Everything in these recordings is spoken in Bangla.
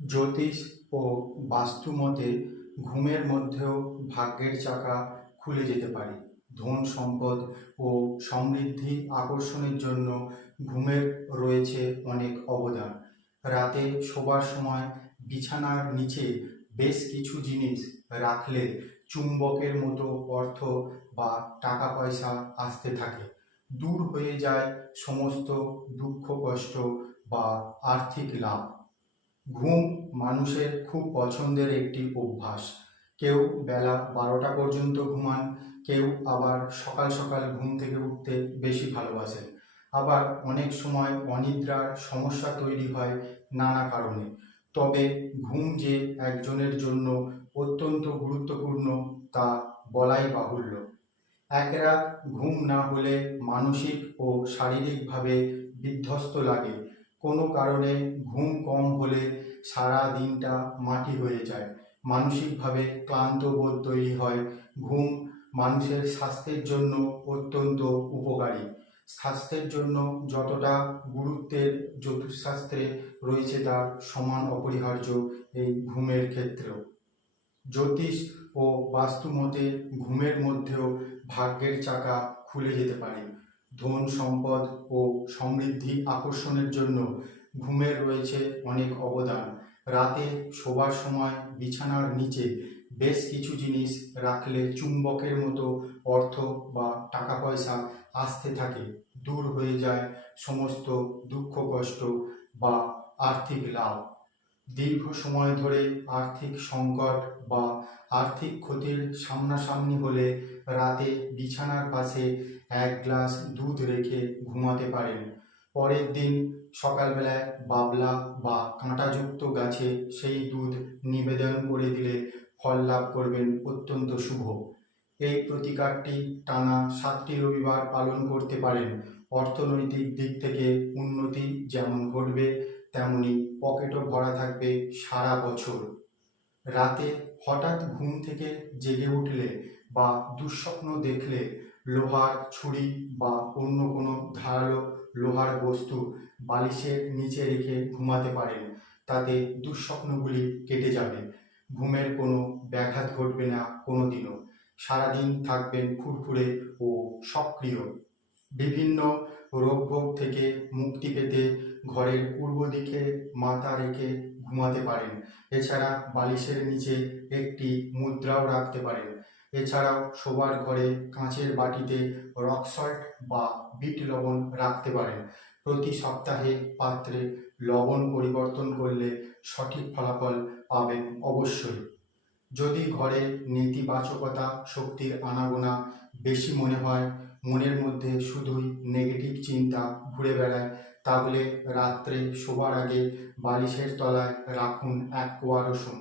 জ্যোতিষ ও বাস্তু মতে ঘুমের মধ্যেও ভাগ্যের চাকা খুলে যেতে পারে। ধন সম্পদ ও সমৃদ্ধি আকর্ষণের জন্য ঘুমের রয়েছে অনেক অবদান। রাতে শোবার সময় বিছানার নিচে বেশ কিছু জিনিস রাখলে চুম্বকের মতো অর্থ বা টাকা পয়সা আসতে থাকে। দূর হয়ে যায় সমস্ত দুঃখ কষ্ট বা আর্থিক লাভ। ঘুম মানুষের খুব পছন্দের একটি অভ্যাস। কেউ বেলা 12টা পর্যন্ত ঘুমান, কেউ আবার সকাল সকাল ঘুম থেকে উঠতে বেশি ভালোবাসেন। আবার অনেক সময় অনিদ্রার সমস্যা তৈরি হয় নানা কারণে। তবে ঘুম যে একজনের জন্য অত্যন্ত গুরুত্বপূর্ণ তা বলাই বাহুল্য। এক রাত ঘুম না হলে মানসিক ও শারীরিকভাবে বিধ্বস্ত লাগে। কোনো কারণে ঘুম কম হলে সারা দিনটা মাটি হয়ে যায়, মানসিকভাবে ক্লান্ত বোধ তৈরি হয়। ঘুম মানুষের স্বাস্থ্যের জন্য অত্যন্ত উপকারী। স্বাস্থ্যের জন্য যতটা গুরুত্বের জ্যোতিষশাস্ত্রে রয়েছে তার সমান অপরিহার্য এই ঘুমের ক্ষেত্রেও। জ্যোতিষ ও বাস্তু মতে ঘুমের মধ্যেও ভাগ্যের চাকা খুলে যেতে পারে। ধন সম্পদ ও সমৃদ্ধি আকর্ষণের জন্য ঘুমের রয়েছে অনেক অবদান। রাতে শোবার সময় বিছানার নিচে বেশ কিছু জিনিস রাখলে চুম্বকের মতো অর্থ বা টাকা পয়সা আসতে থাকে। দূর হয়ে যায় সমস্ত দুঃখ কষ্ট বা আর্থিক লাভ। দীর্ঘ সময় ধরে আর্থিক সংকট বা আর্থিক ক্ষতির সামনাসামনি হলে রাতে বিছানার পাশে এক গ্লাস দুধ রেখে ঘুমাতে পারেন। পরের দিন সকালবেলায় বাবলা বা কাঁটাযুক্ত গাছে সেই দুধ নিবেদন করে দিলে ফল লাভ করবেন অত্যন্ত শুভ। এই প্রতিকারটি টানা 7টি রবিবার পালন করতে পারেন। অর্থনৈতিক দিক থেকে উন্নতি যেমন ঘটবে, তেমনি পকেটও ভরা থাকবে সারা বছর। রাতে হঠাৎ ঘুম থেকে জেগে উঠলে বা দুঃস্বপ্ন দেখলে লোহার ছুরি বা অন্য কোনো ধারালো লোহার বস্তু বালিশের নিচে রেখে ঘুমাতে পারেন। তাতে দুঃস্বপ্নগুলি কেটে যাবে। ঘুমের কোনো ব্যাঘাত ঘটবে না কোনোদিনও। সারাদিন থাকবেন ফুরফুরে ও সক্রিয়। বিভিন্ন রোগভোগ থেকে মুক্তি পেতে ঘরের পূর্ব দিকে মাথা রেখে ঘুমাতে পারেন। এছাড়া বালিশের নিচে একটি মুদ্রাও রাখতে পারেন। এছাড়াও শোবার ঘরে কাঁচের বাটিতে রক সল্ট বা বিট লবণ রাখতে পারেন। প্রতি সপ্তাহে পাত্রে লবণ পরিবর্তন করলে সঠিক ফলাফল পাবেন অবশ্যই। যদি ঘরে নেতিবাচকতা শক্তির আনাগোনা বেশি মনে হয়, মনের মধ্যে শুধুই নেগেটিভ চিন্তা ঘুরে বেড়ায়, তাহলে রাত্রে শোবার আগে বালিশের তলায় রাখুন 1 কোয়া রসুন।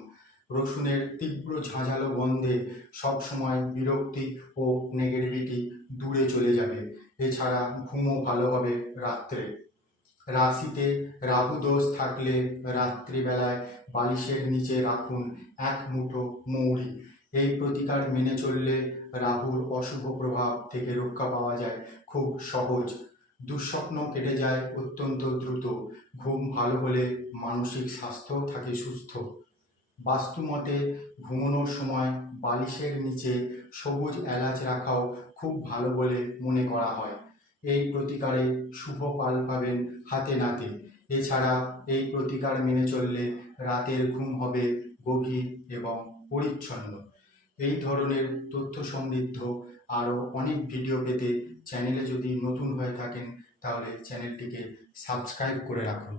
রসুনের তীব্র ঝাঁঝালো গন্ধে সবসময় বিরক্তি ও নেগেটিভিটি দূরে চলে যাবে। এছাড়া ঘুমও ভালো হবে রাত্রে। রাশিতে রাহু দোষ থাকলে রাত্রিবেলায় বালিশের নিচে রাখুন 1 মুঠো মৌরি। এই প্রতিকার মেনে চললে রাহুর অশুভ প্রভাব থেকে রক্ষা পাওয়া যায় খুব সহজ। দুঃস্বপ্ন কেটে যায় অত্যন্ত দ্রুত। ঘুম ভালো হলে মানসিক স্বাস্থ্য থাকে সুস্থ। বাস্তুমতে ঘুমানোর সময় বালিশের নিচে সবুজ এলাচ রাখাও খুব ভালো বলে মনে করা হয়। এই প্রতিকারে শুভ ফল পাবেন হাতে নাতে। এছাড়া এই প্রতিকার মেনে চললে রাতের ঘুম হবে গভীর এবং পরিচ্ছন্ন। এই ধরনের তথ্য সমৃদ্ধ আরও অনেক ভিডিও পেতে চ্যানেলে যদি নতুন হয়ে থাকেন তাহলে চ্যানেলটিকে সাবস্ক্রাইব করে রাখুন।